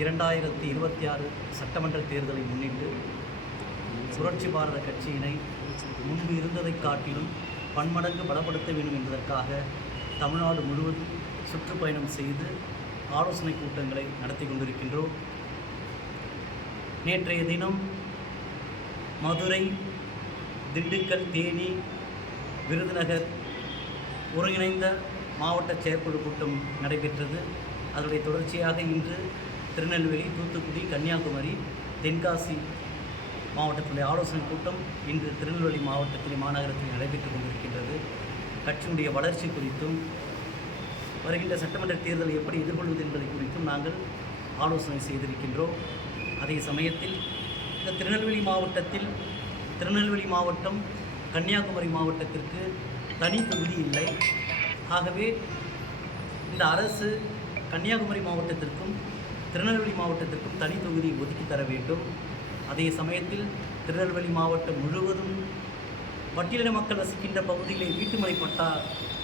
2026 சட்டமன்ற தேர்தலை முன்னிட்டு புரட்சி பாரத கட்சியினை முன்பு இருந்ததை காட்டிலும் பன்மடங்கு பலப்படுத்த வேண்டும் என்பதற்காக தமிழ்நாடு முழுவதும் சுற்றுப்பயணம் செய்து ஆலோசனை கூட்டங்களை நடத்தி கொண்டிருக்கின்றோம். நேற்றைய தினம் மதுரை, திண்டுக்கல், தேனி, விருதுநகர் ஒருங்கிணைந்த மாவட்ட செயற்குழு கூட்டம் நடைபெற்றது. அதனுடைய தொடர்ச்சியாக இன்று திருநெல்வேலி, தூத்துக்குடி, கன்னியாகுமரி, தென்காசி மாவட்டத்தினுடைய ஆலோசனை கூட்டம் இன்று திருநெல்வேலி மாவட்டத்தில் மாநகரத்தில் நடைபெற்றுக் கொண்டிருக்கின்றது. கட்சியினுடைய வளர்ச்சி குறித்தும் வருகின்ற சட்டமன்ற தேர்தலை எப்படி எதிர்கொள்வது என்பதை குறித்தும் நாங்கள் ஆலோசனை செய்திருக்கின்றோம். அதே சமயத்தில் இந்த திருநெல்வேலி மாவட்டம் கன்னியாகுமரி மாவட்டத்திற்கு தனி தொகுதி இல்லை. ஆகவே இந்த அரசு கன்னியாகுமரி மாவட்டத்திற்கும் திருநெல்வேலி மாவட்டத்திற்கும் தனி தொகுதி ஒதுக்கி தர வேண்டும். அதே சமயத்தில் திருநெல்வேலி மாவட்டம் முழுவதும் பட்டியலின மக்கள் வசிக்கின்ற பகுதியிலே வீட்டுமனை பட்டா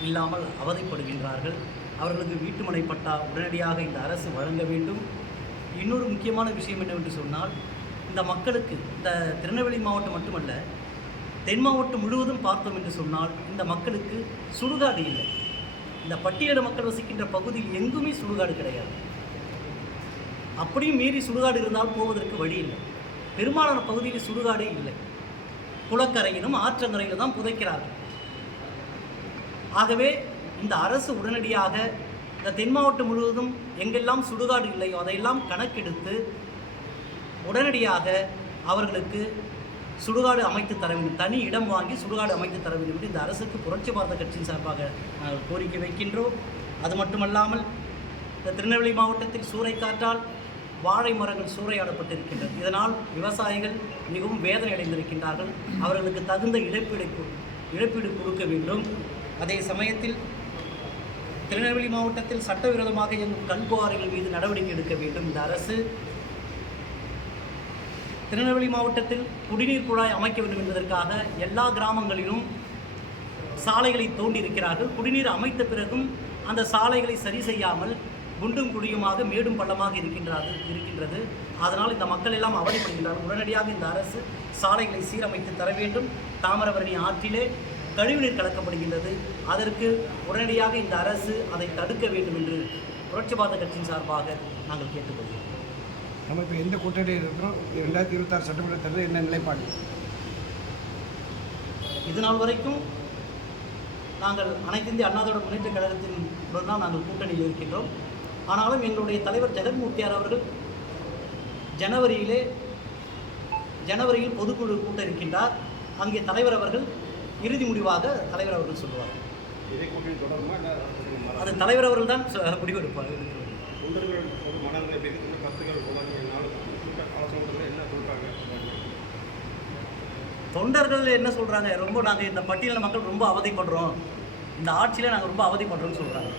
இல்லாமல் அவதிப்படுகின்றார்கள். அவர்களுக்கு வீட்டுமனை பட்டா உடனடியாக இந்த அரசு வழங்க வேண்டும். இன்னொரு முக்கியமான விஷயம் என்னவென்று சொன்னால், இந்த மக்களுக்கு இந்த திருநெல்வேலி மாவட்டம் மட்டுமல்ல, தென் மாவட்டம் முழுவதும் பார்த்தோம் என்று சொன்னால் இந்த மக்களுக்கு சுடுகாடு இல்லை. இந்த பட்டியலின மக்கள் வசிக்கின்ற பகுதியில் எங்குமே சுடுகாடு கிடையாது. அப்படியும் மீறி சுடுகாடு இருந்தால் போவதற்கு வழி இல்லை. பெரும்பாலான பகுதியில் சுடுகாடே இல்லை. குளக்கரையிலும் ஆற்றங்கரையிலும் தான் புதைக்கிறார்கள். ஆகவே இந்த அரசு உடனடியாக இந்த தென் மாவட்டம் முழுவதும் எங்கெல்லாம் சுடுகாடு இல்லையோ அதையெல்லாம் கணக்கெடுத்து உடனடியாக அவர்களுக்கு சுடுகாடு அமைத்து தர வேண்டும், தனி இடம் வாங்கி சுடுகாடு அமைத்து தர வேண்டும் என்று இந்த அரசுக்கு புரட்சி பாரத கட்சியின் சார்பாக நாங்கள் கோரிக்கை வைக்கின்றோம். அது மட்டுமல்லாமல் இந்த திருநெல்வேலி மாவட்டத்தில் சூறைக்காற்றால் வாழை மரங்கள் சூறையாடப்பட்டிருக்கின்றன. இதனால் விவசாயிகள் மிகவும் வேதனை அடைந்திருக்கின்றார்கள். அவர்களுக்கு தகுந்த இழப்பீடு கொடுக்க வேண்டும். அதே சமயத்தில் திருநெல்வேலி மாவட்டத்தில் சட்டவிரோதமாக இயங்கும் கல்குவாரிகள் மீது நடவடிக்கை எடுக்க வேண்டும் இந்த அரசு. திருநெல்வேலி மாவட்டத்தில் குடிநீர் குழாய் அமைக்க வேண்டும் என்பதற்காக எல்லா கிராமங்களிலும் சாலைகளை தோண்டி இருக்கிறார்கள். குடிநீர் அமைத்த பிறகும் அந்த சாலைகளை சரி செய்யாமல் குண்டும் குழியுமாக மேடும் பள்ளமாக இருக்கின்றது. அதனால் இந்த மக்கள் எல்லாம் அவதிப்படுகின்றார்கள். உடனடியாக இந்த அரசு சாலைகளை சீரமைத்து தர வேண்டும். தாமிரபரணி ஆற்றிலே கழிவுநீர் கலக்கப்படுகின்றது. அதற்கு உடனடியாக இந்த அரசு அதை தடுக்க வேண்டும் என்று புரட்சி பாரத கட்சியின் சார்பாக நாங்கள் கேட்டுக்கொள்கிறோம். நம்ம இப்போ எந்த கூட்டணியில் இருக்கிறோம்? 2026 சட்டமன்ற தேர்தல் என்ன நிலைப்பாடு? இது நாள் வரைக்கும் நாங்கள் அனைத்து இந்திய அண்ணா திராவிட முன்னேற்ற கழகத்தினுடன் தான் நாங்கள் கூட்டணியில் இருக்கின்றோம். ஆனாலும் எங்களுடைய தலைவர் ஜெகன்மூர்த்தியார் அவர்கள் ஜனவரியில் பொதுக்குழு கூட்டம் இருக்கின்றார். அங்கே தலைவர் அவர்கள் இறுதி முடிவாக தலைவர் அவர்கள் சொல்லுவார். அது தலைவர் அவர்கள் தான் முடிவெடுப்பார். தொண்டர்கள் என்ன சொல்கிறாங்க? நாங்கள் இந்த பட்டியலின மக்கள் ரொம்ப அவதிப்படுறோம், இந்த ஆட்சியில் நாங்கள் ரொம்ப அவதிப்படுறோம்னு சொல்கிறாங்க.